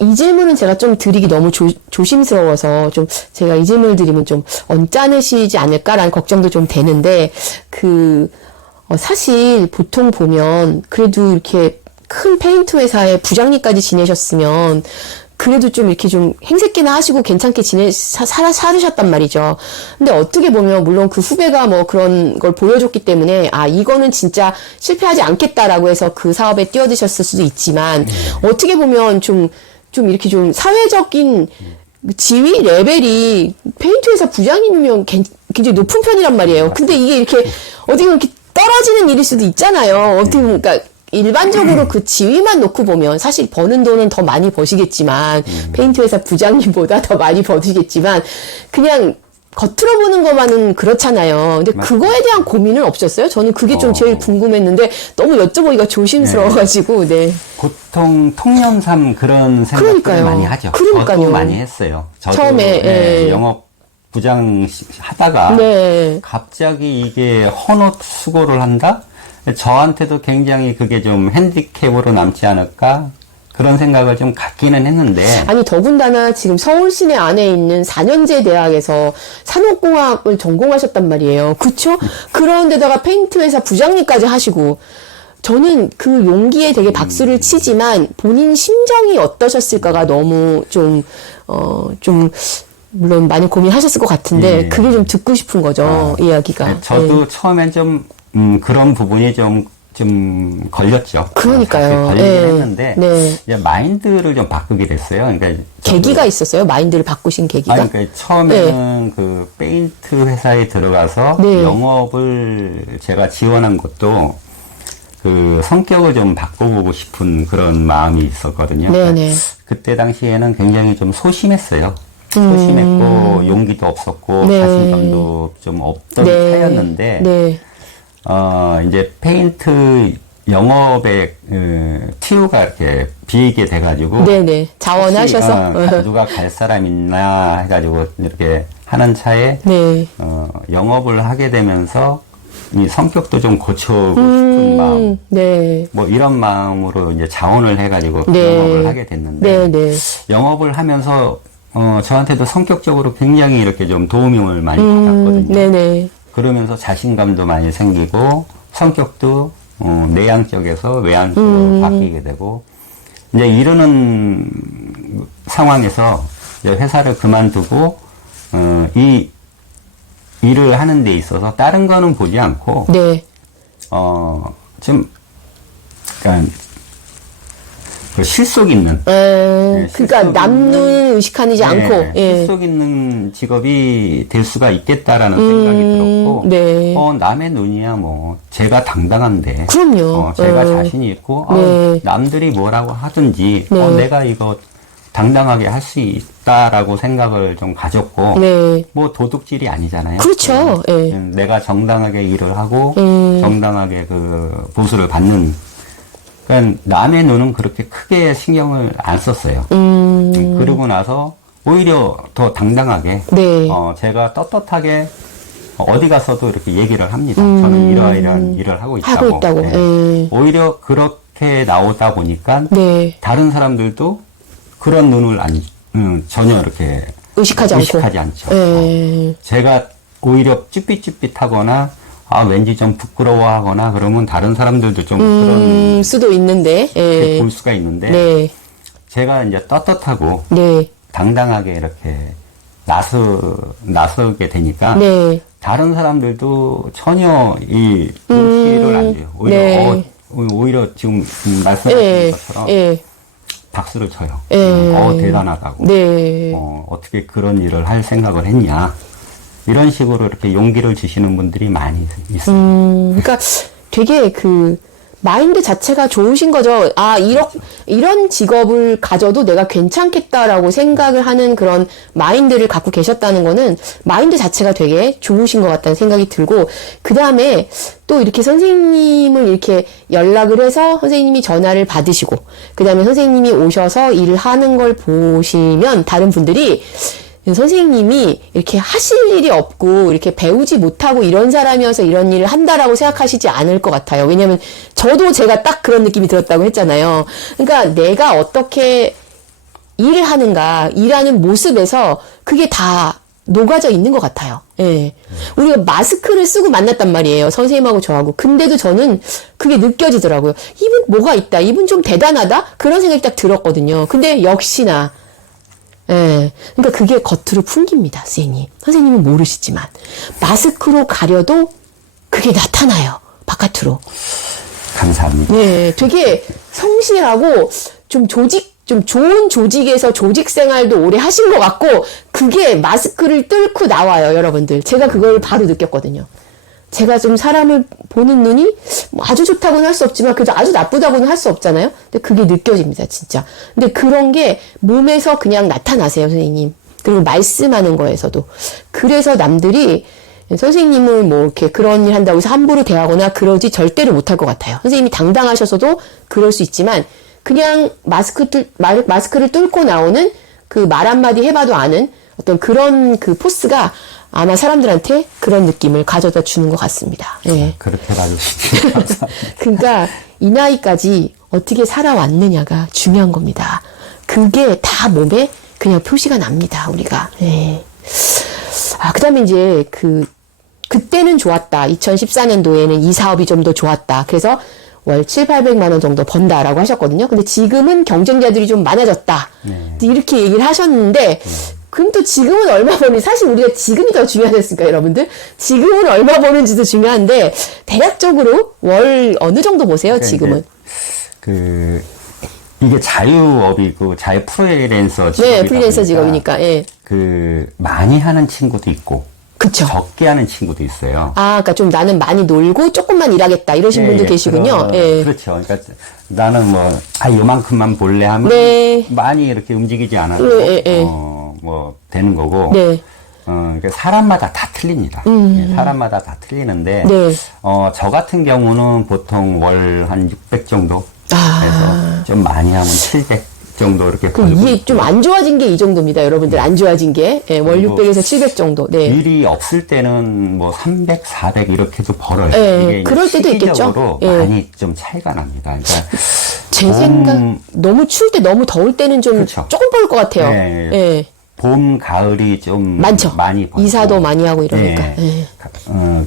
이 질문은 제가 좀 드리기 너무 조심스러워서 좀 제가 이 질문을 드리면 좀 언짢으시지 않을까라는 걱정도 좀 되는데, 사실 보통 보면 그래도 이렇게 큰 페인트 회사의 부장님까지 지내셨으면 그래도 좀 이렇게 좀 행색기나 하시고 괜찮게 살으셨단 말이죠. 근데 어떻게 보면 물론 그 후배가 뭐 그런 걸 보여줬기 때문에 이거는 진짜 실패하지 않겠다라고 해서 그 사업에 뛰어드셨을 수도 있지만 어떻게 보면 좀 이렇게 좀 사회적인 지위 레벨이 페인트 회사 부장님이면 굉장히 높은 편이란 말이에요. 근데 이게 이렇게 어떻게 보면 이렇게 떨어지는 일일 수도 있잖아요. 어떻게 보면 그러니까 일반적으로 그 지위만 놓고 보면 사실 버는 돈은 더 많이 버시겠지만 페인트 회사 부장님보다 더 많이 버시겠지만 그냥 겉으로 보는 것만은 그렇잖아요. 근데 그거에 대한 고민은 없었어요? 저는 그게 좀 제일 궁금했는데 너무 여쭤보기가 조심스러워가지고. 네. 보통 통념삼 그런 생각을 많이 하죠. 그러니까요. 저도 많이 했어요. 저도 처음에 영업 부장 하다가 갑자기 이게 헌옷 수고를 한다? 저한테도 굉장히 그게 좀 핸디캡으로 남지 않을까? 그런 생각을 좀 갖기는 했는데. 아니, 더군다나 지금 서울 시내 안에 있는 4년제 대학에서 산업공학을 전공하셨단 말이에요. 그쵸? 그런데다가 페인트 회사 부장님까지 하시고. 저는 그 용기에 되게 박수를 치지만 본인 심정이 어떠셨을까가 너무 물론 많이 고민하셨을 것 같은데, 그게 좀 듣고 싶은 거죠, 이야기가. 저도 처음엔 좀, 그런 부분이 좀 걸렸죠. 그러니까요. 걸리긴 했는데, 이제 마인드를 좀 바꾸게 됐어요. 그러니까. 계기가 있었어요? 마인드를 바꾸신 계기가? 그러니까 처음에는 그 페인트 회사에 들어가서 영업을 제가 지원한 것도 그 성격을 좀 바꿔보고 싶은 그런 마음이 있었거든요. 그러니까 그때 당시에는 굉장히 좀 소심했어요. 소심했고, 용기도 없었고, 자신감도 좀 없던 차였는데, 이제 페인트 영업에 TU가 이렇게 비게 돼가지고 자원하셔서 누가 갈 사람 있나 해가지고 이렇게 하는 차에 영업을 하게 되면서 이 성격도 좀 고쳐보고 싶은 마음, 뭐 이런 마음으로 이제 자원을 해가지고 영업을 하게 됐는데 영업을 하면서 저한테도 성격적으로 굉장히 이렇게 좀 도움을 많이 받았거든요. 그러면서 자신감도 많이 생기고 성격도 내향적에서 외향적으로 바뀌게 되고 이제 이러는 상황에서 이제 회사를 그만두고 이 일을 하는 데 있어서 다른 거는 보지 않고 좀 약간 그 실속 있는 그러니까 남눈 의식하지 않고 실속 있는 직업이 될 수가 있겠다라는 생각이 들었고 남의 눈이야 뭐 제가 당당한데 그럼요. 제가 자신이 있고 남들이 뭐라고 하든지 내가 이거 당당하게 할 수 있다라고 생각을 좀 가졌고 뭐 도둑질이 아니잖아요. 그렇죠. 내가 정당하게 일을 하고 정당하게 그 보수를 받는 그러니까 남의 눈은 그렇게 크게 신경을 안 썼어요. 그러고 나서 오히려 더 당당하게 제가 떳떳하게 어디 가서도 이렇게 얘기를 합니다. 저는 이러이러한 일을 하고 있다고. 오히려 그렇게 나오다 보니까 다른 사람들도 그런 눈을 전혀 이렇게 의식하지 않죠. 제가 오히려 쭈삣쭈삣하거나 왠지 좀 부끄러워하거나 그러면 다른 사람들도 좀 그런 수도 있는데 볼 수가 있는데 제가 이제 떳떳하고 당당하게 이렇게 나서게 되니까 다른 사람들도 전혀 이 눈치를 안 줘요. 오히려 지금 말씀하신 것처럼 박수를 쳐요. 대단하다고. 어떻게 그런 일을 할 생각을 했냐. 이런 식으로 이렇게 용기를 주시는 분들이 많이 있어요. 그러니까 되게 그 마인드 자체가 좋으신 거죠. 이런 직업을 가져도 내가 괜찮겠다라고 생각을 하는 그런 마인드를 갖고 계셨다는 거는 마인드 자체가 되게 좋으신 것 같다는 생각이 들고, 그 다음에 또 이렇게 선생님을 이렇게 연락을 해서 선생님이 전화를 받으시고, 그 다음에 선생님이 오셔서 일을 하는 걸 보시면 다른 분들이 선생님이 이렇게 하실 일이 없고 이렇게 배우지 못하고 이런 사람이어서 이런 일을 한다라고 생각하시지 않을 것 같아요. 왜냐면 저도 제가 딱 그런 느낌이 들었다고 했잖아요. 그러니까 내가 어떻게 일을 하는가, 일하는 모습에서 그게 다 녹아져 있는 것 같아요. 예. 우리가 마스크를 쓰고 만났단 말이에요. 선생님하고 저하고. 근데도 저는 그게 느껴지더라고요. 이분 뭐가 있다. 이분 좀 대단하다? 그런 생각이 딱 들었거든요. 근데 역시나, 예. 그러니까 그게 겉으로 풍깁니다, 선생님. 선생님은 모르시지만. 마스크로 가려도 그게 나타나요. 바깥으로. 감사합니다. 네. 되게 성실하고 좀 좋은 조직에서 조직 생활도 오래 하신 것 같고, 그게 마스크를 뚫고 나와요, 여러분들. 제가 그걸 바로 느꼈거든요. 제가 좀 사람을 보는 눈이 뭐 아주 좋다고는 할 수 없지만, 그래도 아주 나쁘다고는 할 수 없잖아요? 근데 그게 느껴집니다, 진짜. 근데 그런 게 몸에서 그냥 나타나세요, 선생님. 그리고 말씀하는 거에서도. 그래서 남들이 선생님을 뭐 이렇게 그런 일 한다고 해서 함부로 대하거나 그러지 절대로 못할 것 같아요. 선생님이 당당하셔서도 그럴 수 있지만, 그냥 마스크를 뚫고 나오는 그 말 한마디 해봐도 아는 어떤 그런 그 포스가 아마 사람들한테 그런 느낌을 가져다 주는 것 같습니다. 예. 그렇게 봐주시니 감사합니다. 그러니까 이 나이까지 어떻게 살아왔느냐가 중요한 겁니다. 그게 다 몸에 그냥 표시가 납니다, 우리가. 예. 그 다음에 이제 그때는 좋았다. 2014년도에는 이 사업이 좀 더 좋았다. 그래서 월 700~800만 원 정도 번다라고 하셨거든요. 근데 지금은 경쟁자들이 좀 많아졌다. 네. 이렇게 얘기를 하셨는데, 그럼 또 지금은 얼마 버는지, 사실 우리가 지금이 더 중요하겠습니까, 여러분들? 지금은 얼마 버는지도 중요한데, 대략적으로 월 어느 정도 보세요, 지금은? 이게 자유업이고, 자유 프리랜서 직업이다 네, 프리랜서 직업이니까, 예. 많이 하는 친구도 있고, 그쵸. 적게 하는 친구도 있어요. 그러니까 좀 나는 많이 놀고 조금만 일하겠다 이러신 분도 계시군요. 예. 그렇죠. 그러니까 나는 요만큼만 볼래 하면 네. 많이 이렇게 움직이지 않아도 뭐 되는 거고. 네. 그러니까 사람마다 다 틀립니다. 사람마다 다 틀리는데, 네. 저 같은 경우는 보통 월 한 600 정도 해서 좀 많이 하면 700 정도 이렇게 벌고. 이게 좀 안 좋아진 게 이 정도입니다, 여러분들. 안 좋아진 게. 예, 월 600에서 700 정도. 네. 일이 없을 때는 뭐 300, 400 이렇게도 벌어요. 예, 이게 그럴 때도 있겠죠. 시기적으로 예. 많이 좀 차이가 납니다. 그러니까 제 생각, 너무 추울 때, 너무 더울 때는 좀 그렇죠. 조금 벌 것 같아요. 예. 예. 봄, 가을이 좀 많죠. 많이 벌고. 이사도 많이 하고 이러니까. 예. 예.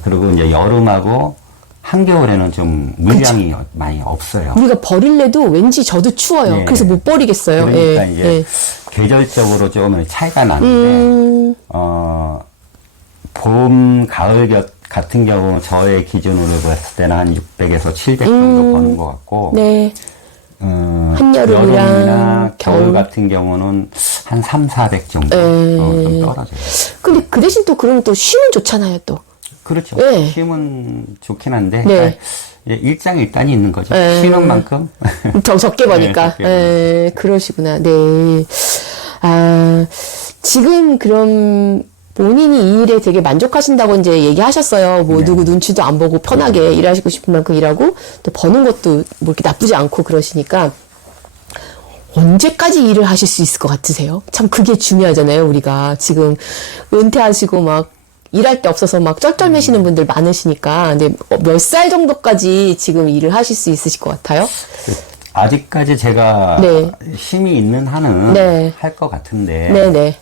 그리고 이제 여름하고 한겨울에는 좀 물량이 많이 없어요. 우리가 버릴래도 왠지 저도 추워요. 예. 그래서 못 버리겠어요. 그러니까 예. 이제 예. 계절적으로 좀 차이가 나는데, 봄, 가을 같은 경우 저의 기준으로 봤을 때는 한 600에서 700 정도 버는 것 같고, 네. 한여름이랑 여름이나 겨울 겨울. 같은 경우는 한 300~400 정도 좀 떨어져요. 근데 그 대신 또 그러면 또 쉬면 좋잖아요, 또. 그렇죠. 네. 쉬면 좋긴 한데, 네. 그러니까 일장일단이 있는 거죠. 네. 쉬는 만큼. 더 적게 버니까. 적게 예, 그러시구나. 네. 지금 그럼 본인이 이 일에 되게 만족하신다고 이제 얘기하셨어요. 뭐 누구 눈치도 안 보고 편하게 일하시고 싶은 만큼 일하고 또 버는 것도 뭐 이렇게 나쁘지 않고 그러시니까 언제까지 일을 하실 수 있을 것 같으세요? 참 그게 중요하잖아요. 우리가 지금 은퇴하시고 막 일할 데 없어서 막 쩔쩔매시는 분들 많으시니까. 근데 몇 살 정도까지 지금 일을 하실 수 있으실 것 같아요? 아직까지 제가 네. 힘이 있는 한은 네. 할 것 같은데, 네네.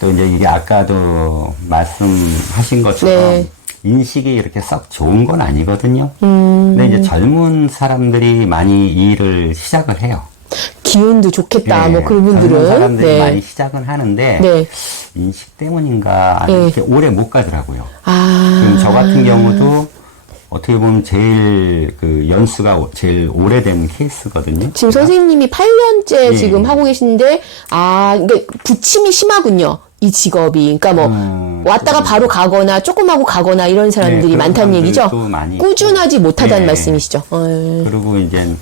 또 이제 이게 아까도 말씀하신 것처럼 네. 인식이 이렇게 썩 좋은 건 아니거든요. 근데 이제 젊은 사람들이 많이 이 일을 시작을 해요. 기운도 좋겠다, 뭐 그런 젊은 분들은. 사람들이 네. 많이 시작은 하는데 네. 인식 때문인가 아니면 이렇게 오래 못 가더라고요. 아. 저 같은 경우도 어떻게 보면 제일 연수가 제일 오래된 케이스거든요. 지금 선생님이 8년째 예. 지금 하고 계신데, 그러니까 부침이 심하군요. 이 직업이. 그러니까 뭐, 왔다가 바로 가거나, 조금 하고 가거나 이런 사람들이 그런 많다는 얘기죠. 사람들도 많이 꾸준하지 있고. 못하다는 네. 말씀이시죠. 그리고 이제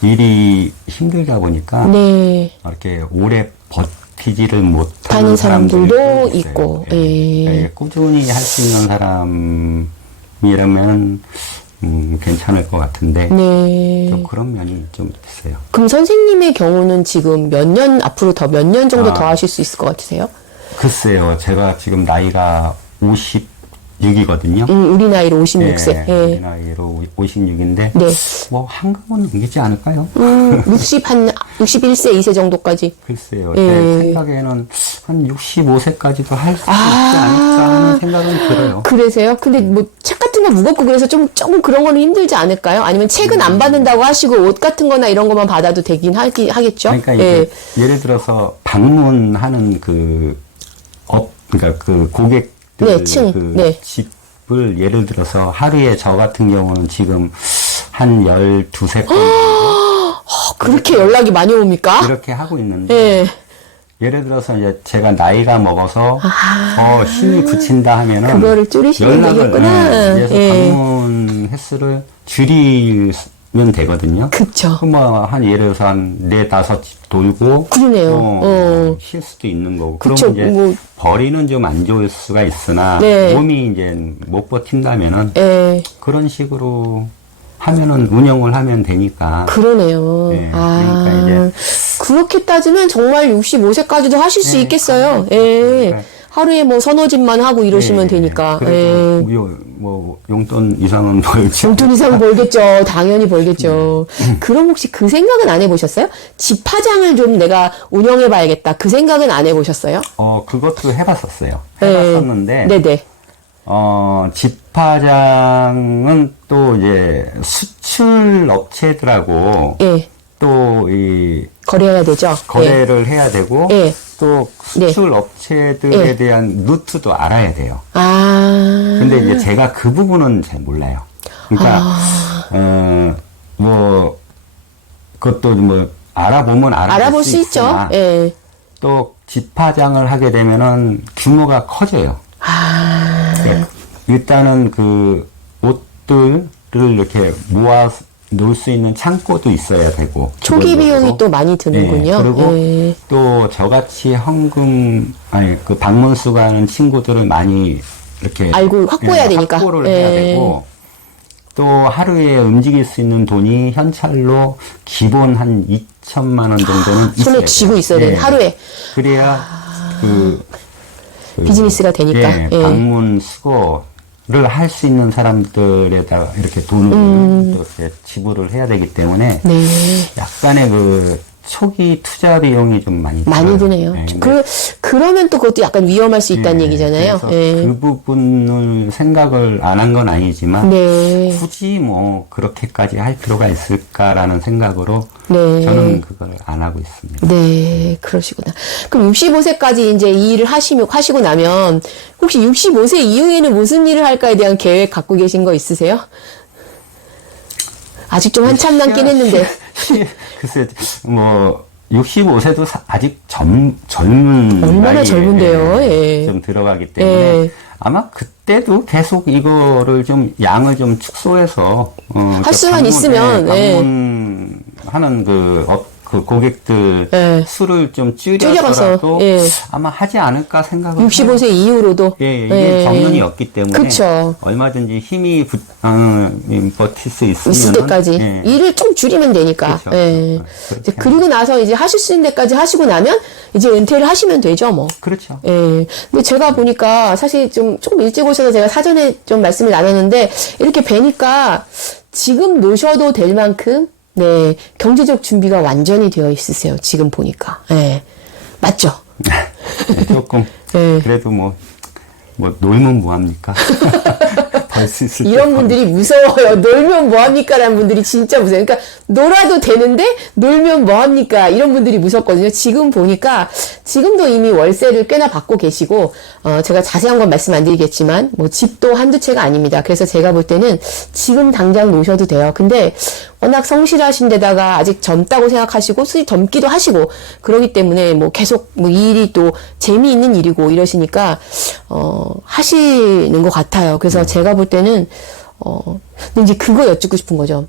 일이 힘들다 보니까 네. 이렇게 오래 버티지를 못하는 하는 사람들도 사람들도 있고, 있어요. 예. 그러니까 꾸준히 할 수 있는 사람이라면 괜찮을 것 같은데 네. 좀 그런 면이 좀 있어요. 그럼 선생님의 경우는 지금 몇 년 앞으로 더 몇 년 정도 더 하실 수 있을 것 같으세요? 글쎄요, 제가 지금 나이가 56이거든요. 우리 나이로 56세. 네, 우리 나이로 56인데 네. 뭐 한금은 넘기지 않을까요? 61세, 2세 정도까지. 글쎄요, 제 생각에는 한 65세까지도 할 수 있지 않을까 하는 생각은 들어요. 그러세요? 근데 뭐 책 같은 거 무겁고 그래서 조금 그런 거는 힘들지 않을까요? 아니면 책은 안 받는다고 하시고 옷 같은 거나 이런 것만 받아도 되긴 하겠죠? 그러니까 이제 예를 들어서 방문하는 그러니까 그 고객들 네, 층. 그 네. 집을 예를 들어서 하루에 저 같은 경우는 지금 한 12세 건 정도 그렇게 연락이 많이 옵니까? 이렇게 하고 있는데 네. 예를 들어서 이제 제가 나이가 먹어서 더 힘이 붙인다 하면은 그거를 줄이시면 되겠구나. 그래서 방문 횟수를 줄이면 되거든요. 그쵸. 뭐 한 예를 들어서 한 4, 5집 돌고 그러네요. 쉴 수도 있는 거고. 그쵸. 그러면 이제 벌이는 좀 안 좋을 수가 있으나 네. 몸이 이제 못 버틴다면은 네. 그런 식으로 하면은 운영을 하면 되니까. 그러네요. 네, 그러니까 이제 그렇게 따지면 정말 65세까지도 하실 수 있겠어요. 예. 하루에 뭐 서너 집만 하고 이러시면 되니까. 그래도 뭐 용돈 이상은 벌죠. 용돈 이상 벌겠죠. 당연히 벌겠죠. 그럼 혹시 그 생각은 안 해보셨어요? 집화장을 좀 내가 운영해봐야겠다. 그 생각은 안 해보셨어요? 그것도 해봤었어요. 해봤었는데. 네네. 집화장은 또 이제 수출 업체들하고 예. 또 거래해야 되죠. 거래를 해야 되고 예. 또 수출 업체들에 예. 대한 루트도 알아야 돼요. 아. 근데 이제 제가 그 부분은 잘 몰라요. 그러니까 뭐 그것도 뭐 알아볼 수 있죠. 있으나 예. 또 집화장을 하게 되면은 규모가 커져요. 네. 일단은 그 옷들을 이렇게 모아 놓을 수 있는 창고도 있어야 되고 초기 비용이 또 많이 드는군요. 네, 그리고 또 저같이 그 방문 수가하는 친구들을 많이 이렇게 알고 확보해야 되니까. 확보를 해야 되고 또 하루에 움직일 수 있는 돈이 현찰로 기본 한 2천만 원 정도는 손에 쥐고 있어야 되는 하루에. 그래야 비즈니스가 되니까. 방문 수고를 할 수 있는 사람들에다가 이렇게 돈을 또 이렇게 지불을 해야 되기 때문에 네. 약간의 그 초기 투자 비용이 좀 많이 드네요. 네, 그러면 또 그것도 약간 위험할 수 있다는 얘기잖아요. 그래서 그 부분을 생각을 안 한 건 아니지만 굳이 뭐 그렇게까지 할 필요가 있을까라는 생각으로 저는 그걸 안 하고 있습니다. 네, 그러시구나. 그럼 65세까지 이제 이 일을 하시고 나면 혹시 65세 이후에는 무슨 일을 할까에 대한 계획 갖고 계신 거 있으세요? 아직 좀 한참 남긴 했는데. 글쎄, 뭐, 65세도 아직 젊은. 얼마나 젊은데요, 좀 들어가기 때문에. 아마 그때도 계속 이거를 좀, 양을 좀 축소해서, 할 수만 있으면, 방문하는 그 고객들 수를 좀 줄여서라도 아마 하지 않을까 생각을 65세 해요. 이후로도 이게 정년이었기 때문에 그쵸. 얼마든지 힘이 버틸 수 있을 있으면 때까지 일을 좀 줄이면 되니까. 이제 그리고 나서 이제 하실 수 있는 데까지 하시고 나면 이제 은퇴를 하시면 되죠, 뭐. 그렇죠. 근데 제가 보니까 사실 조금 일찍 오셔서 제가 사전에 좀 말씀을 나눴는데 이렇게 뵈니까 지금 노셔도 될 만큼 경제적 준비가 완전히 되어 있으세요. 지금 보니까. 맞죠? 조금. 그래도 뭐 놀면 뭐합니까? 벌 수 있을 이런 분들이 무서워요. 놀면 뭐합니까? 라는 분들이 진짜 무서워요. 그러니까 놀아도 되는데 놀면 뭐합니까? 이런 분들이 무섭거든요. 지금 보니까 지금도 이미 월세를 꽤나 받고 계시고 제가 자세한 건 말씀 안 드리겠지만 뭐 집도 한두 채가 아닙니다. 그래서 제가 볼 때는 지금 당장 놓으셔도 돼요. 근데 워낙 성실하신 데다가 아직 젊다고 생각하시고 수입 젊기도 하시고 그러기 때문에 뭐 계속 뭐 이 일이 또 재미있는 일이고 이러시니까 하시는 것 같아요. 그래서 제가 볼 때는 근데 이제 그거 여쭙고 싶은 거죠.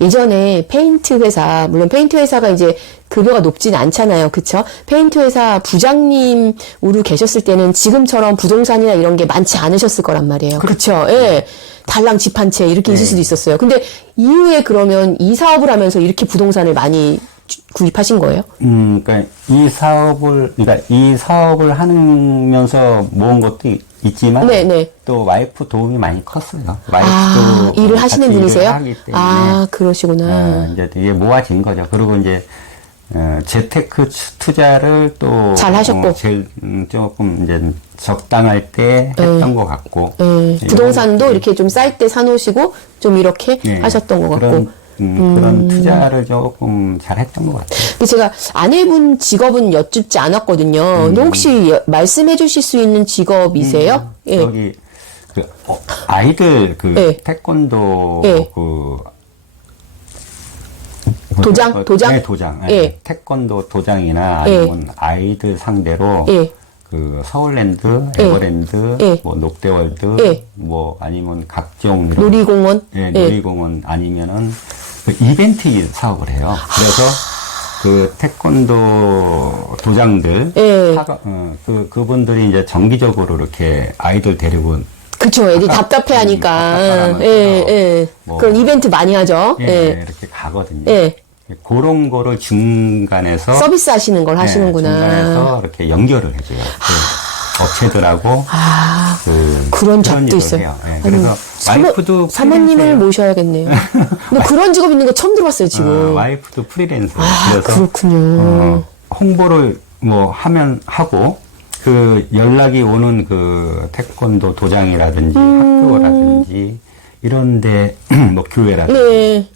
예전에 페인트 회사, 물론 페인트 회사가 이제 급여가 높진 않잖아요. 그쵸? 페인트 회사 부장님으로 계셨을 때는 지금처럼 부동산이나 이런 게 많지 않으셨을 거란 말이에요. 그쵸? 예. 달랑 집 한 채 이렇게 있을 수도 있었어요. 근데 이후에 그러면 이 사업을 하면서 이렇게 부동산을 많이 구입하신 거예요? 그러니까 이 사업을 하면서 모은 것도 있지만 또 와이프 도움이 많이 컸어요. 와이프도 일을 하시는 같이 분이세요? 일을 하기 때문에 그러시구나. 이제 이게 모아진 거죠. 그리고 이제 재테크 투자를 또 잘 하셨고 제일 조금 이제 적당할 때 했던 것 같고 부동산도 이렇게 좀 쌀 때 사놓으시고 좀 이렇게 하셨던 것 같고 그런 투자를 조금 잘 했던 것 같아요. 근데 제가 아내분 직업은 여쭙지 않았거든요. 근데 혹시 말씀해 주실 수 있는 직업이세요? 여기 아이들 태권도 도장? 네, 도장. 태권도 도장이나 아니면 아이들 상대로 그 서울랜드, 에버랜드, 뭐 롯데월드, 뭐 아니면 각종 놀이공원, 놀이공원 아니면은 그 이벤트 사업을 해요. 그래서 그 태권도 도장들, 그분들이 이제 정기적으로 이렇게 아이들 데리고 그쵸, 애들이 답답해 하니까. 뭐 그런 이벤트 많이 하죠. 이렇게 가거든요. 그런 거를 중간에서 서비스 하시는 걸 하시는구나. 중간에서 이렇게 연결을 해줘요. 그 업체들하고 그런 잡도 있어요. 그래서 와이프도 사모님을 모셔야겠네요. 근데 그런 직업 있는 거 처음 들어봤어요 지금. 와이프도 프리랜서. 그래서 그렇군요. 홍보를 뭐 하고 그 연락이 오는 그 태권도 도장이라든지 학교라든지 이런데 뭐 교회라든지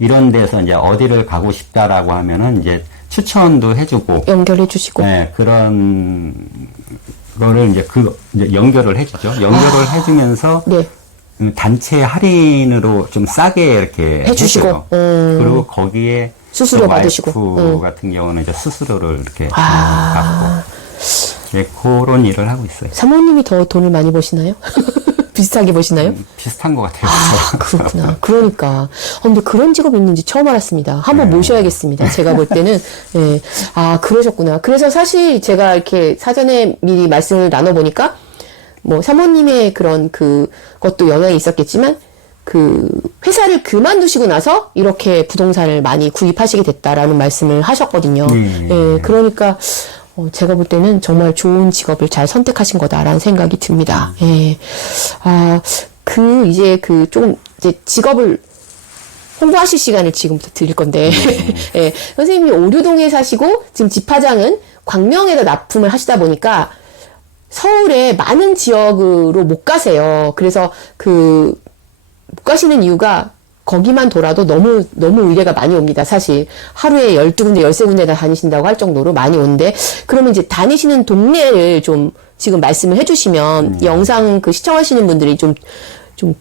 이런 데서 이제 어디를 가고 싶다라고 하면은 이제 추천도 해주고 연결해 주시고 그런 거를 이제 이제 연결을 해주죠. 연결을 해주면서 단체 할인으로 좀 싸게 이렇게 해주시고 그리고 거기에 수수료 와이프 받으시고 같은 경우는 이제 수수료를 이렇게 받고 그런 일을 하고 있어요. 사모님이 더 돈을 많이 버시나요? 비슷하게 버시나요? 비슷한 것 같아요. 그렇구나. 그러니까. 근데 그런 직업이 있는지 처음 알았습니다. 한번 모셔야겠습니다. 제가 볼 때는. 그러셨구나. 그래서 사실 제가 이렇게 사전에 미리 말씀을 나눠보니까, 뭐, 사모님의 그런 그것도 영향이 있었겠지만, 회사를 그만두시고 나서 이렇게 부동산을 많이 구입하시게 됐다라는 말씀을 하셨거든요. 그러니까, 제가 볼 때는 정말 좋은 직업을 잘 선택하신 거다라는 생각이 듭니다. 이제 직업을 홍보하실 시간을 지금부터 드릴 건데, 선생님이 오류동에 사시고, 지금 집화장은 광명에다 납품을 하시다 보니까, 서울에 많은 지역으로 못 가세요. 그래서 못 가시는 이유가, 거기만 돌아도 너무 의뢰가 많이 옵니다. 사실 하루에 12군데, 13군데나 다니신다고 할 정도로 많이 오는데 그러면 이제 다니시는 동네를 좀 지금 말씀을 해주시면 영상 시청하시는 분들이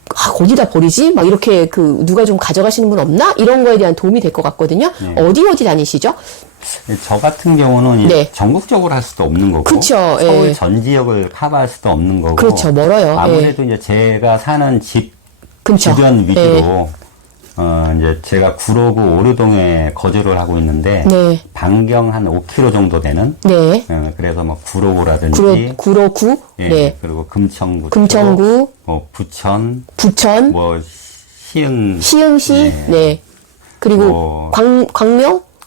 거기다 버리지? 막 이렇게 누가 좀 가져가시는 분 없나? 이런 거에 대한 도움이 될 것 같거든요. 어디 다니시죠? 저 같은 경우는 전국적으로 할 수도 없는 거고 그쵸, 서울 전 지역을 커버할 수도 없는 거고 그렇죠. 멀어요. 아무래도 이제 제가 사는 집 주변 위주로 이제 제가 구로구 오류동에 거주를 하고 있는데 반경 한 5km 정도 되는 그래서 뭐 구로구라든지 구로구 그리고 금천구 뭐 부천 뭐 시흥시 그리고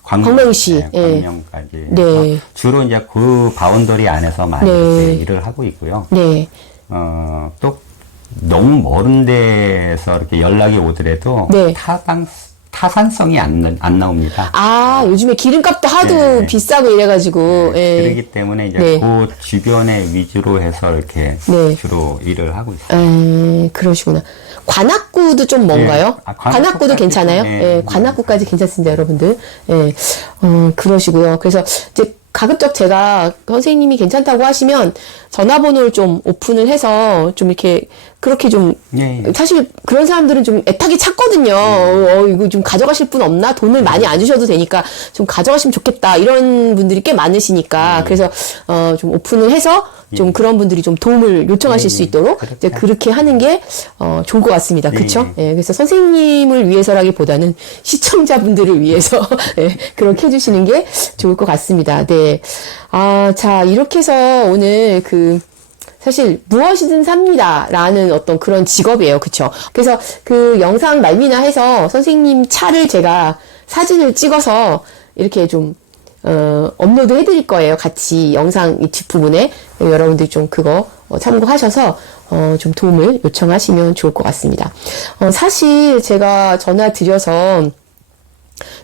광명시 광명까지 주로 이제 그 바운더리 안에서 많이 이렇게 일을 하고 있고요. 또 너무 먼 데서 이렇게 연락이 오더라도 타산성이 안 나옵니다. 요즘에 기름값도 하도 비싸고 이래가지고. 그러기 때문에 이제 그 주변에 위주로 해서 이렇게 주로 일을 하고 있어요. 그러시구나. 관악구도 좀 먼가요? 관악구도 괜찮아요? 관악구까지 괜찮습니다, 여러분들. 그러시고요. 그래서 이제 가급적 제가 선생님이 괜찮다고 하시면 전화번호를 좀 오픈을 해서 좀 이렇게 그렇게 좀 사실 그런 사람들은 좀 애타게 찾거든요. 이거 좀 가져가실 분 없나? 돈을 많이 안 주셔도 되니까 좀 가져가시면 좋겠다. 이런 분들이 꽤 많으시니까 그래서 좀 오픈을 해서 좀 그런 분들이 좀 도움을 요청하실 수 있도록 이제 그렇게 하는 게 좋을 것 같습니다. 그렇죠? 그래서 선생님을 위해서라기보다는 시청자분들을 위해서 그렇게 해주시는 게 좋을 것 같습니다. 자 이렇게 해서 오늘 사실 무엇이든 삽니다라는 어떤 그런 직업이에요. 그쵸? 그래서 그 영상 말미나 해서 선생님 차를 제가 사진을 찍어서 이렇게 좀 업로드 해드릴 거예요. 같이 영상 이 뒷부분에 여러분들이 좀 그거 참고하셔서 좀 도움을 요청하시면 좋을 것 같습니다. 사실 제가 전화 드려서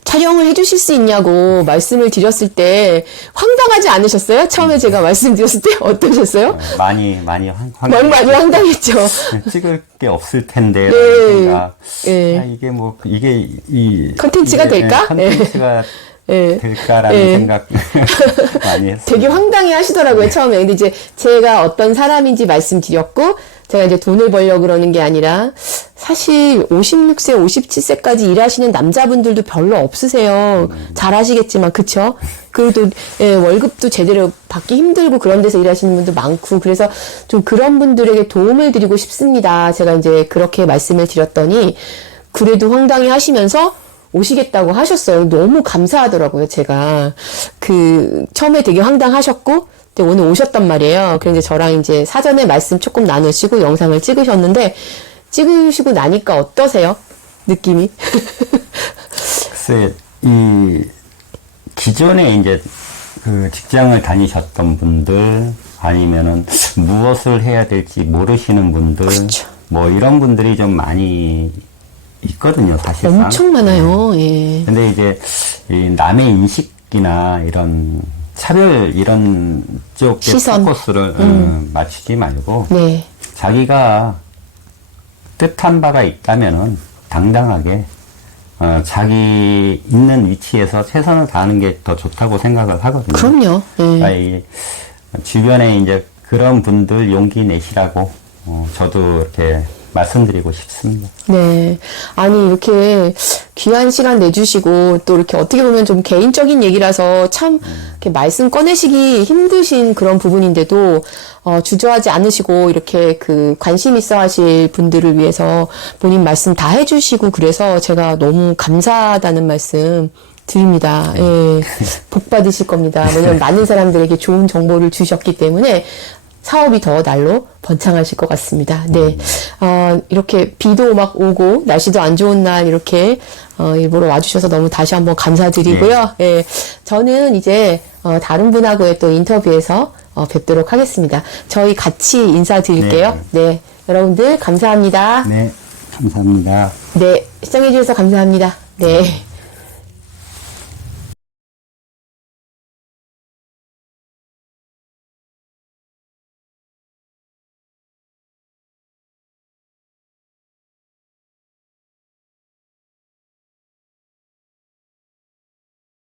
촬영을 해주실 수 있냐고 말씀을 드렸을 때 황당하지 않으셨어요? 처음에 제가 말씀드렸을 때 어떠셨어요? 많이 많이 황당했죠. 찍을 게 없을 텐데. 네. 생각. 네. 아, 이게 이 컨텐츠가 될까? 컨텐츠가 네. 될까라는 네. 생각 많이 했어요. 되게 황당해 하시더라고요, 처음에. 근데 이제 제가 어떤 사람인지 말씀드렸고, 제가 이제 돈을 벌려고 그러는 게 아니라, 사실 56세, 57세까지 일하시는 남자분들도 별로 없으세요. 잘 아시겠지만, 그쵸? 그래도, 예, 월급도 제대로 받기 힘들고 그런 데서 일하시는 분도 많고, 그래서 좀 그런 분들에게 도움을 드리고 싶습니다. 제가 이제 그렇게 말씀을 드렸더니, 그래도 황당해 하시면서, 오시겠다고 하셨어요. 너무 감사하더라고요, 제가. 처음에 되게 황당하셨고, 근데 오늘 오셨단 말이에요. 그래서 이제 저랑 이제 사전에 말씀 조금 나누시고 영상을 찍으셨는데, 찍으시고 나니까 어떠세요? 느낌이? 글쎄, 기존에 이제 그 직장을 다니셨던 분들, 아니면은 무엇을 해야 될지 모르시는 분들, 그렇죠. 뭐 이런 분들이 좀 많이 있거든요, 사실상. 엄청 많아요, 예. 근데 이제 이 남의 인식이나 이런 차별 이런 쪽에 시선. 포커스를 맞추지 말고 네. 자기가 뜻한 바가 있다면은 당당하게 자기 있는 위치에서 최선을 다하는 게 더 좋다고 생각을 하거든요. 그럼요. 그러니까 이 주변에 이제 그런 분들 용기 내시라고 저도 이렇게 말씀드리고 싶습니다. 네. 아니, 이렇게 귀한 시간 내주시고, 또 이렇게 어떻게 보면 좀 개인적인 얘기라서 참, 이렇게 말씀 꺼내시기 힘드신 그런 부분인데도, 주저하지 않으시고, 이렇게 관심 있어 하실 분들을 위해서 본인 말씀 다 해주시고, 그래서 제가 너무 감사하다는 말씀 드립니다. 예. 복 받으실 겁니다. 왜냐면 많은 사람들에게 좋은 정보를 주셨기 때문에, 사업이 더 날로 번창하실 것 같습니다. 네. 이렇게 비도 막 오고, 날씨도 안 좋은 날 이렇게, 일부러 와주셔서 너무 다시 한번 감사드리고요. 예. 저는 이제, 다른 분하고의 또 인터뷰에서, 뵙도록 하겠습니다. 저희 같이 인사드릴게요. 네. 여러분들, 감사합니다. 네. 감사합니다. 네. 시청해주셔서 감사합니다. 네.